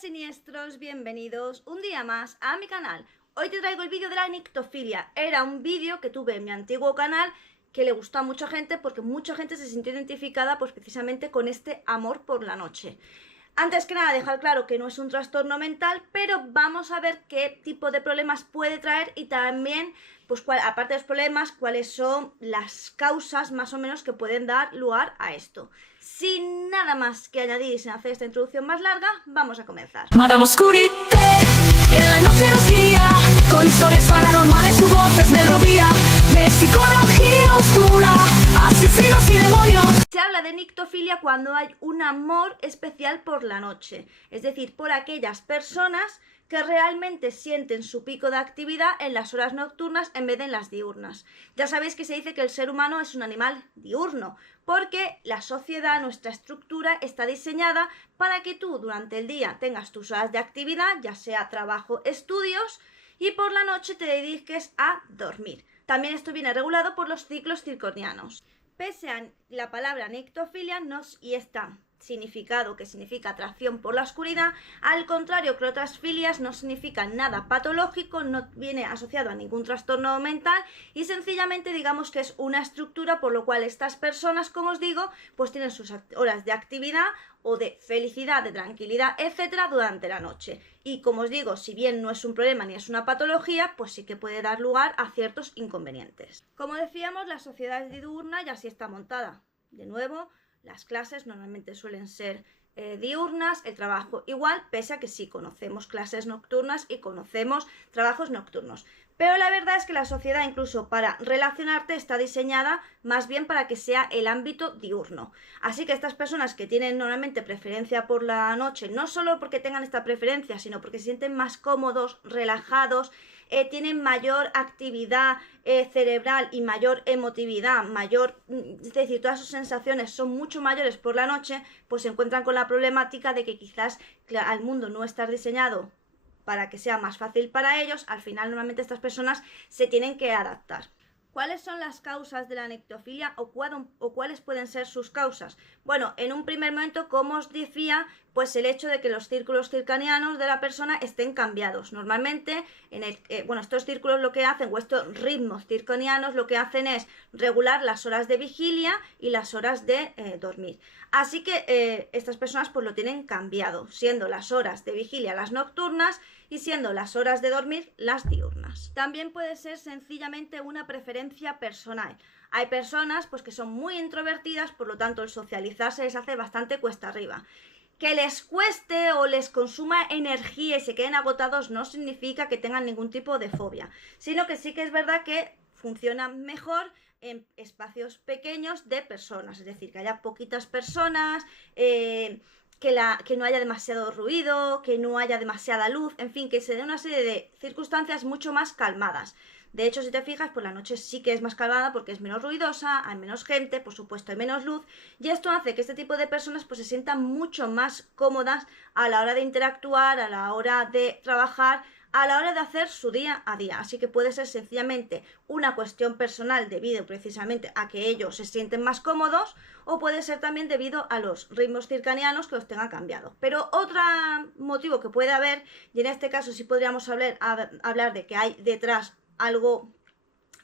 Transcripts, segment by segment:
Siniestros, bienvenidos un día más a mi canal. Hoy te traigo el vídeo de la nictofilia. Era un vídeo que tuve en mi antiguo canal que le gustó a mucha gente porque mucha gente se sintió identificada pues precisamente con este amor por la noche. Antes que nada, dejar claro que no es un trastorno mental, pero vamos a ver qué tipo de problemas puede traer y también, pues aparte de los problemas, cuáles son las causas más o menos que pueden dar lugar a esto. Sin nada más que añadir y sin hacer esta introducción más larga, vamos a comenzar. Madame Oscurité, en la noche nos guía, con historias paranormales, su voz es melodía, de psicología oscura, asesinos y demonios. Se habla de nictofilia cuando hay un amor especial por la noche, es decir, por aquellas personas que realmente sienten su pico de actividad en las horas nocturnas en vez de en las diurnas. Ya sabéis que se dice que el ser humano es un animal diurno, porque la sociedad, nuestra estructura, está diseñada para que tú durante el día tengas tus horas de actividad, ya sea trabajo, estudios, y por la noche te dediques a dormir. También esto viene regulado por los ciclos circadianos. Pese a la palabra nictofilia y esta significado que significa atracción por la oscuridad, al contrario que otras filias no significa nada patológico, no viene asociado a ningún trastorno mental y sencillamente digamos que es una estructura por lo cual estas personas, como os digo, pues tienen sus horas de actividad o de felicidad, de tranquilidad, etcétera, durante la noche. Y como os digo, si bien no es un problema ni es una patología, pues sí que puede dar lugar a ciertos inconvenientes. Como decíamos, la sociedad diurna ya sí está montada. De nuevo, las clases normalmente suelen ser diurnas, el trabajo igual, pese a que sí conocemos clases nocturnas y conocemos trabajos nocturnos. Pero la verdad es que la sociedad, incluso para relacionarte, está diseñada más bien para que sea el ámbito diurno. Así que estas personas que tienen normalmente preferencia por la noche, no solo porque tengan esta preferencia, sino porque se sienten más cómodos, relajados, tienen mayor actividad cerebral y mayor emotividad, es decir, todas sus sensaciones son mucho mayores por la noche, pues se encuentran con la problemática de que quizás al mundo no está diseñado para que sea más fácil para ellos. Al final normalmente estas personas se tienen que adaptar. ¿Cuáles son las causas de la nictofilia o cuáles pueden ser sus causas? Bueno, en un primer momento, como os decía, pues el hecho de que los círculos circadianos de la persona estén cambiados. Normalmente, estos círculos lo que hacen, o estos ritmos circadianos lo que hacen es regular las horas de vigilia y las horas de dormir. Así que estas personas pues lo tienen cambiado, siendo las horas de vigilia las nocturnas y siendo las horas de dormir las diurnas. También puede ser sencillamente una preferencia personal. Hay personas pues que son muy introvertidas, por lo tanto el socializarse les hace bastante cuesta arriba. Que les cueste o les consuma energía y se queden agotados no significa que tengan ningún tipo de fobia, sino que sí que es verdad que funcionan mejor en espacios pequeños de personas, es decir, que haya poquitas personas, que no haya demasiado ruido, que no haya demasiada luz, en fin, que se dé una serie de circunstancias mucho más calmadas. De hecho, si te fijas, pues la noche sí que es más calmada porque es menos ruidosa, hay menos gente, por supuesto hay menos luz, y esto hace que este tipo de personas pues se sientan mucho más cómodas a la hora de interactuar, a la hora de trabajar, a la hora de hacer su día a día. Así que puede ser sencillamente una cuestión personal debido precisamente a que ellos se sienten más cómodos, o puede ser también debido a los ritmos circadianos que los tengan cambiado. Pero otro motivo que puede haber, y en este caso sí podríamos hablar de que hay detrás algo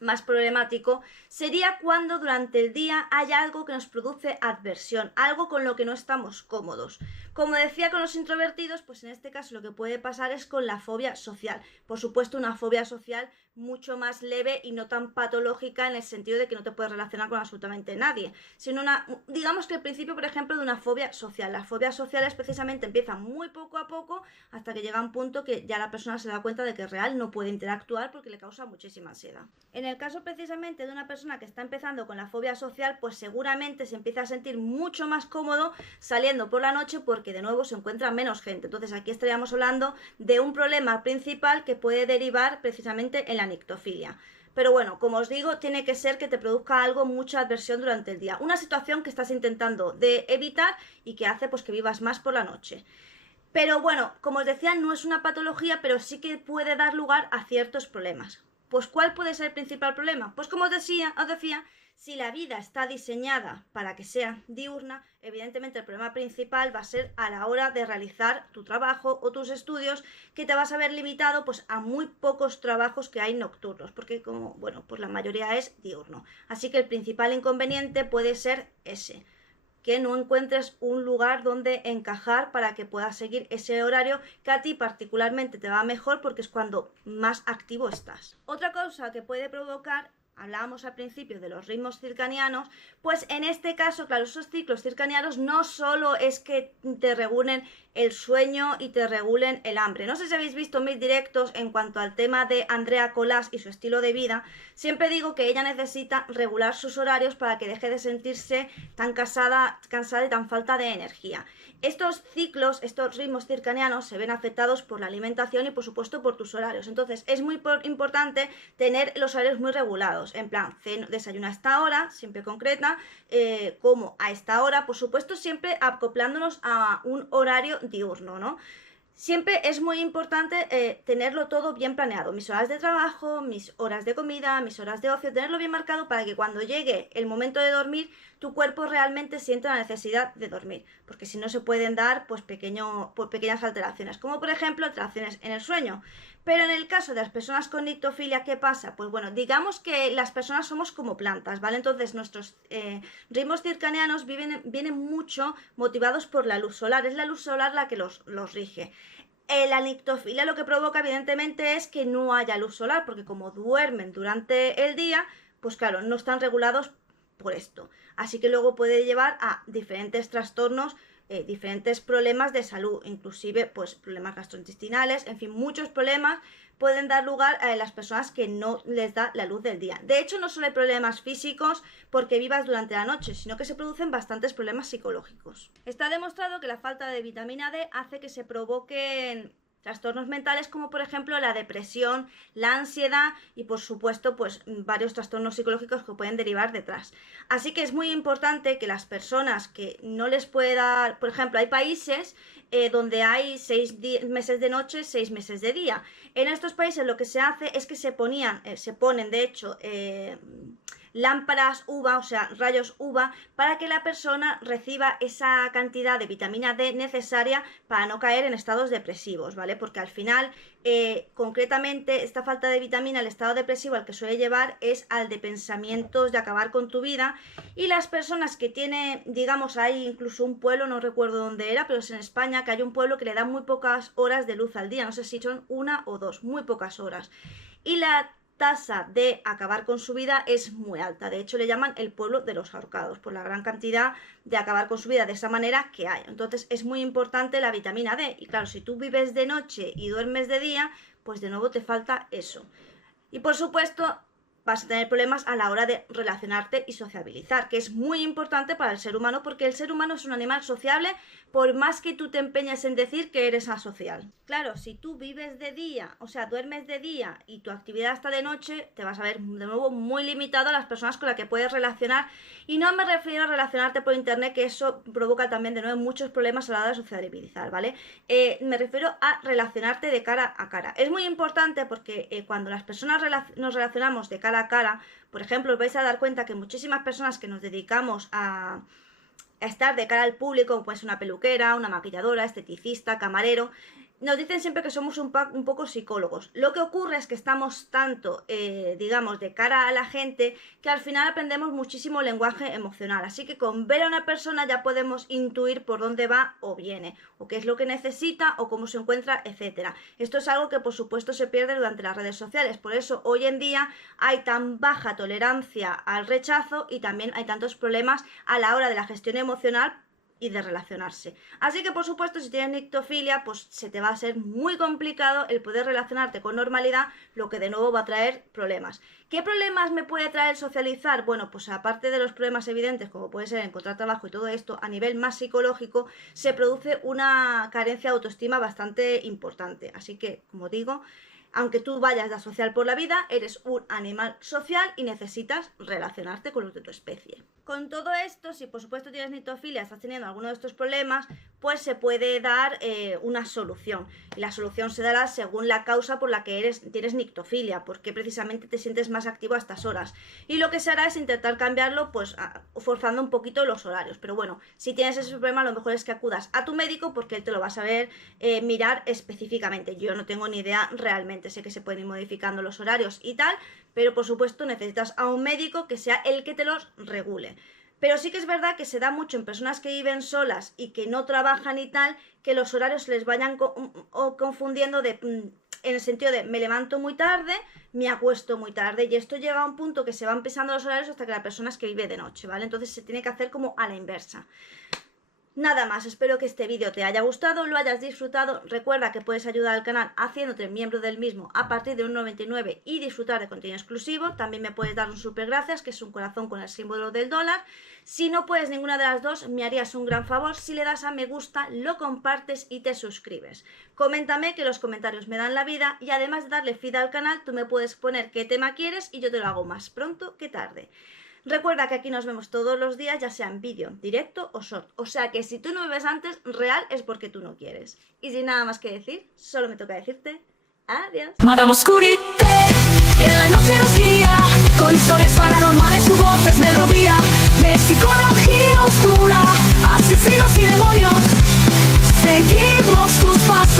más problemático, sería cuando durante el día hay algo que nos produce adversión, algo con lo que no estamos cómodos. Como decía con los introvertidos, pues en este caso lo que puede pasar es con la fobia social. Por supuesto, una fobia social mucho más leve y no tan patológica en el sentido de que no te puedes relacionar con absolutamente nadie, sino digamos que el principio, por ejemplo, de una fobia social. Las fobias sociales precisamente empiezan muy poco a poco hasta que llega un punto que ya la persona se da cuenta de que real no puede interactuar porque le causa muchísima ansiedad. En el caso precisamente de una persona que está empezando con la fobia social, pues seguramente se empieza a sentir mucho más cómodo saliendo por la noche porque de nuevo se encuentra menos gente. Entonces aquí estaríamos hablando de un problema principal que puede derivar precisamente en la nictofilia. Pero bueno, como os digo, tiene que ser que te produzca algo, mucha adversión durante el día. Una situación que estás intentando de evitar y que hace pues que vivas más por la noche. Pero bueno, como os decía, no es una patología, pero sí que puede dar lugar a ciertos problemas. Pues ¿cuál puede ser el principal problema? Pues como os decía, Si la vida está diseñada para que sea diurna, evidentemente el problema principal va a ser a la hora de realizar tu trabajo o tus estudios, que te vas a ver limitado pues a muy pocos trabajos que hay nocturnos, porque como, bueno, pues la mayoría es diurno. Así que el principal inconveniente puede ser ese, que no encuentres un lugar donde encajar para que puedas seguir ese horario que a ti particularmente te va mejor porque es cuando más activo estás. Otra cosa que puede provocar, hablábamos al principio de los ritmos circadianos, pues en este caso, claro, esos ciclos circadianos no solo es que te regulen el sueño y te regulen el hambre. No sé si habéis visto mis directos en cuanto al tema de Andrea Colás y su estilo de vida. Siempre digo que ella necesita regular sus horarios para que deje de sentirse tan cansada y tan falta de energía. Estos ciclos, estos ritmos circadianos se ven afectados por la alimentación y por supuesto por tus horarios. Entonces es muy importante tener los horarios muy regulados. En plan, desayuno a esta hora, siempre concreta, como a esta hora, por supuesto siempre acoplándonos a un horario diurno, ¿no? Siempre es muy importante tenerlo todo bien planeado, mis horas de trabajo, mis horas de comida, mis horas de ocio, tenerlo bien marcado para que cuando llegue el momento de dormir, tu cuerpo realmente sienta la necesidad de dormir, porque si no se pueden dar pues pequeñas alteraciones, como por ejemplo alteraciones en el sueño. Pero en el caso de las personas con nictofilia, ¿qué pasa? Pues bueno, digamos que las personas somos como plantas, ¿vale? Entonces nuestros ritmos circadianos vienen mucho motivados por la luz solar, es la luz solar la que los rige. La nictofilia lo que provoca evidentemente es que no haya luz solar, porque como duermen durante el día, pues claro, no están regulados por esto. Así que luego puede llevar a diferentes trastornos, diferentes problemas de salud, inclusive pues problemas gastrointestinales, en fin, muchos problemas pueden dar lugar a las personas que no les da la luz del día. De hecho, no solo hay problemas físicos porque vivas durante la noche, sino que se producen bastantes problemas psicológicos. Está demostrado que la falta de vitamina D hace que se provoquen trastornos mentales como por ejemplo la depresión, la ansiedad y por supuesto pues varios trastornos psicológicos que pueden derivar detrás. Así que es muy importante que las personas que no les puede dar, por ejemplo, hay países donde hay 6 meses de noche, 6 meses de día. En estos países lo que se hace es que se ponen de hecho lámparas UVA, o sea, rayos UVA, para que la persona reciba esa cantidad de vitamina D necesaria para no caer en estados depresivos, ¿vale? Porque al final, concretamente, esta falta de vitamina, el estado depresivo al que suele llevar es al de pensamientos de acabar con tu vida, y las personas que tienen, digamos, hay incluso un pueblo, no recuerdo dónde era, pero es en España, que hay un pueblo que le da muy pocas horas de luz al día, no sé si son 1 o 2, muy pocas horas. Y la tasa de acabar con su vida es muy alta. De hecho, le llaman el pueblo de los ahorcados por la gran cantidad de acabar con su vida de esa manera que hay. Entonces, es muy importante la vitamina D. Y claro, si tú vives de noche y duermes de día, pues de nuevo te falta eso. Y por supuesto, vas a tener problemas a la hora de relacionarte y sociabilizar, que es muy importante para el ser humano porque el ser humano es un animal sociable por más que tú te empeñes en decir que eres asocial. Claro, si tú vives de día, o sea, duermes de día y tu actividad está de noche, te vas a ver de nuevo muy limitado a las personas con las que puedes relacionar, y no me refiero a relacionarte por internet, que eso provoca también de nuevo muchos problemas a la hora de sociabilizar, ¿vale? Me refiero a relacionarte de cara a cara. Es muy importante porque cuando las personas nos relacionamos de cara a cara, por ejemplo, os vais a dar cuenta que muchísimas personas que nos dedicamos a estar de cara al público, pues una peluquera, una maquilladora, esteticista, camarero, nos dicen siempre que somos un poco psicólogos. Lo que ocurre es que estamos tanto, digamos, de cara a la gente, que al final aprendemos muchísimo lenguaje emocional. Así que con ver a una persona ya podemos intuir por dónde va o viene, o qué es lo que necesita, o cómo se encuentra, etcétera. Esto es algo que por supuesto se pierde durante las redes sociales. Por eso hoy en día hay tan baja tolerancia al rechazo y también hay tantos problemas a la hora de la gestión emocional y de relacionarse. Así que por supuesto, si tienes nictofilia, pues se te va a ser muy complicado el poder relacionarte con normalidad, lo que de nuevo va a traer problemas. ¿Qué problemas me puede traer socializar? Bueno, pues aparte de los problemas evidentes, como puede ser encontrar trabajo y todo esto, a nivel más psicológico, se produce una carencia de autoestima bastante importante. Así que, como digo, Aunque tú vayas de asocial por la vida, eres un animal social y necesitas relacionarte con los de tu especie. Con todo esto, si por supuesto tienes nictofilia, estás teniendo alguno de estos problemas, pues se puede dar una solución. Y la solución se dará según la causa por la que tienes nictofilia, porque precisamente te sientes más activo a estas horas. Y lo que se hará es intentar cambiarlo, pues forzando un poquito los horarios. Pero bueno, si tienes ese problema, lo mejor es que acudas a tu médico porque él te lo va a saber mirar específicamente. Yo no tengo ni idea realmente, sé que se pueden ir modificando los horarios y tal, pero por supuesto necesitas a un médico que sea el que te los regule. Pero sí que es verdad que se da mucho en personas que viven solas y que no trabajan y tal, que los horarios les vayan confundiendo en el sentido de me levanto muy tarde, me acuesto muy tarde, y esto llega a un punto que se van pesando los horarios hasta que la persona es que vive de noche, ¿vale? Entonces se tiene que hacer como a la inversa. Nada más, espero que este vídeo te haya gustado, lo hayas disfrutado. Recuerda que puedes ayudar al canal haciéndote miembro del mismo a partir de 1,99 y disfrutar de contenido exclusivo. También me puedes dar un super gracias, que es un corazón con el símbolo del dólar. Si no puedes ninguna de las dos, me harías un gran favor si le das a me gusta, lo compartes y te suscribes. Coméntame, que los comentarios me dan la vida, y además de darle feed al canal, tú me puedes poner qué tema quieres y yo te lo hago más pronto que tarde. Recuerda que aquí nos vemos todos los días, ya sea en vídeo, directo o short. O sea que si tú no me ves antes, real es porque tú no quieres. Y sin nada más que decir, solo me toca decirte adiós. Madame Oscurite, en la noche nos guía, con historias paranormales, su voz es melodía, de psicología oscura, asesinos y demonios, seguimos tus pasos.